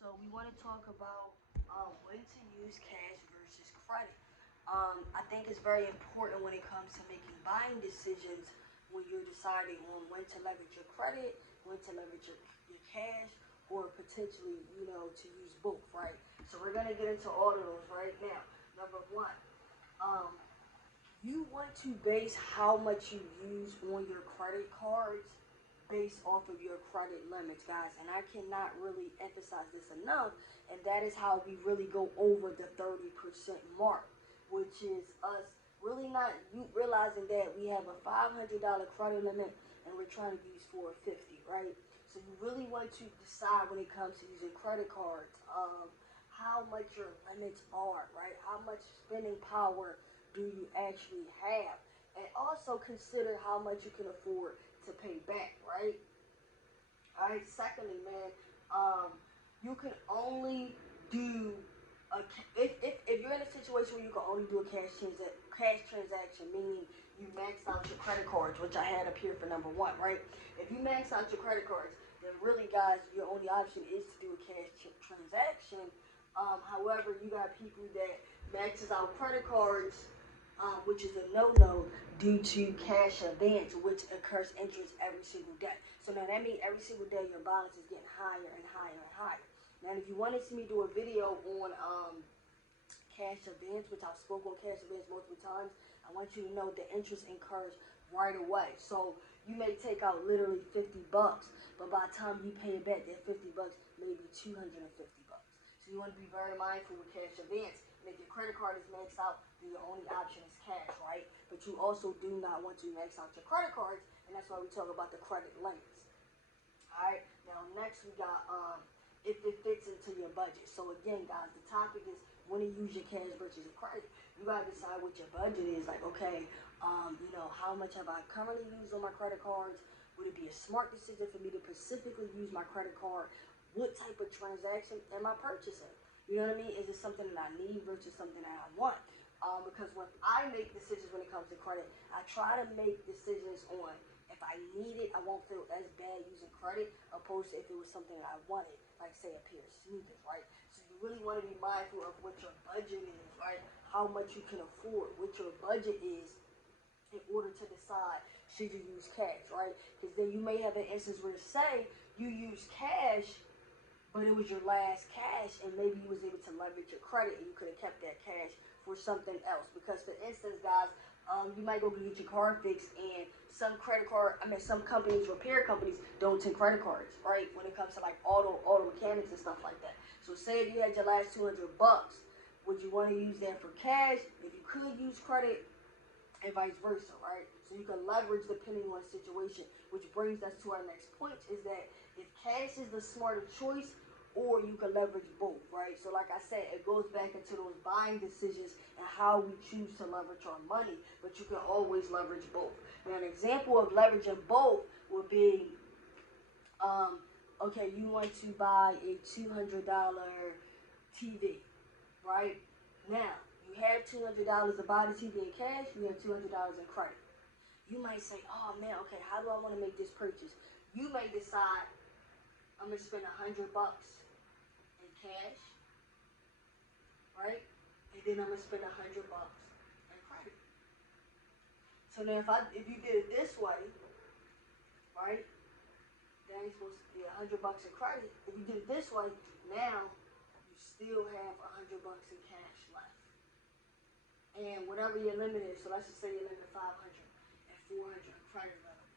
So we want to talk about when to use cash versus credit. I think it's very important when it comes to making buying decisions when you're deciding on when to leverage your credit, when to leverage your cash, or potentially, to use both, right? So we're going to get into all of those right now. Number one, um, you want to base how much you use on your credit cards based off of your credit limits, guys. And I cannot really emphasize this enough. And that is how we really go over the 30% mark, which is us really not you realizing that we have a $500 credit limit and we're trying to use 450, right? So you really want to decide when it comes to using credit cards, how much your limits are, right? How much spending power do you actually have? And also consider how much you can afford to pay back, right? All right. Secondly, man, um, you can only do if you're in a situation where you can only do a cash transaction, meaning you max out your credit cards, which I had up here for number one, right? If you max out your credit cards, then really, guys, your only option is to do a transaction. However, you got people that maxes out credit cards, which is a no-no due to cash advance, which occurs interest every single day. So now that means every single day your balance is getting higher and higher and higher. Now, if you want to see me do a video on cash advance, which I've spoken on cash advance multiple times, I want you to know the interest incurs right away. So you may take out literally 50 bucks, but by the time you pay it back, that 50 bucks may be 250 bucks. So you want to be very mindful with cash advance. And if your credit card is maxed out, then your only option is cash, right? But you also do not want to max out your credit cards, and that's why we talk about the credit limits. All right. Now next we got if it fits into your budget. So again, guys, the topic is when to use your cash versus your credit. You gotta decide what your budget is. Like, okay, how much have I currently used on my credit cards? Would it be a smart decision for me to specifically use my credit card? What type of transaction am I purchasing? You know what I mean? Is it something that I need versus something that I want? Because when I make decisions when it comes to credit, I try to make decisions on if I need it, I won't feel as bad using credit opposed to if it was something that I wanted, like say a pair of sneakers, right? So you really want to be mindful of what your budget is, right? How much you can afford, what your budget is in order to decide should you use cash, right? Because then you may have an instance where say you use cash but it was your last cash and maybe you was able to leverage your credit and you could have kept that cash for something else. Because for instance, guys, you might go get your car fixed and some companies, repair companies, don't take credit cards, right? When it comes to like auto mechanics and stuff like that. So say if you had your last 200 bucks, would you want to use that for cash? If you could use credit, and vice versa, right? So you can leverage depending on the situation, which brings us to our next point is that if cash is the smarter choice, or you can leverage both, right? So like I said, it goes back into those buying decisions and how we choose to leverage our money, but you can always leverage both. Now, an example of leveraging both would be, okay, you want to buy a $200 TV, right? Now, you have $200 to buy the TV in cash, you have $200 in credit. You might say, oh man, okay, how do I want to make this purchase? You may decide, I'm going to spend 100 bucks in cash, right? And then I'm going to spend 100 bucks in credit. So now if you did it this way, right, then you're supposed to be 100 bucks in credit. If you did it this way, now you still have 100 bucks in cash left. And whatever your limit is, so let's just say your limit is 500 and 400 credit limit.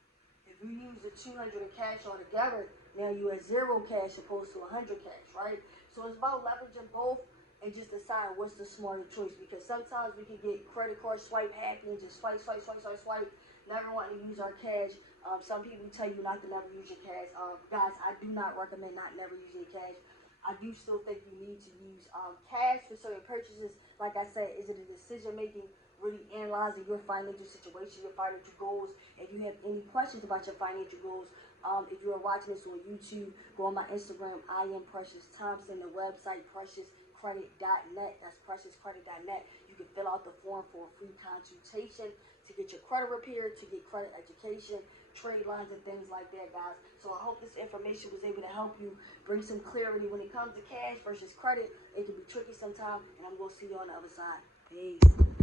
If you use the 200 in cash altogether, now you have zero cash opposed to 100 cash, right? So it's about leveraging both and just deciding what's the smarter choice, because sometimes we can get credit card swipe happy and just swipe, swipe, swipe, swipe, swipe, never wanting to use our cash. Some people tell you not to never use your cash. Guys, I do not recommend not never using your cash. I do still think you need to use cash for certain purchases. Like I said, is it a decision making? Really analyzing your financial situation, your financial goals. If you have any questions about your financial goals, if you are watching this on YouTube, go on my Instagram. I am Precious Thompson. The website preciouscredit.net. That's preciouscredit.net. You You can fill out the form for a free consultation to get your credit repaired, to get credit education, trade lines, and things like that, guys. So I hope this information was able to help you bring some clarity when it comes to cash versus credit. It can be tricky sometimes, and I'm going to see you on the other side. Peace.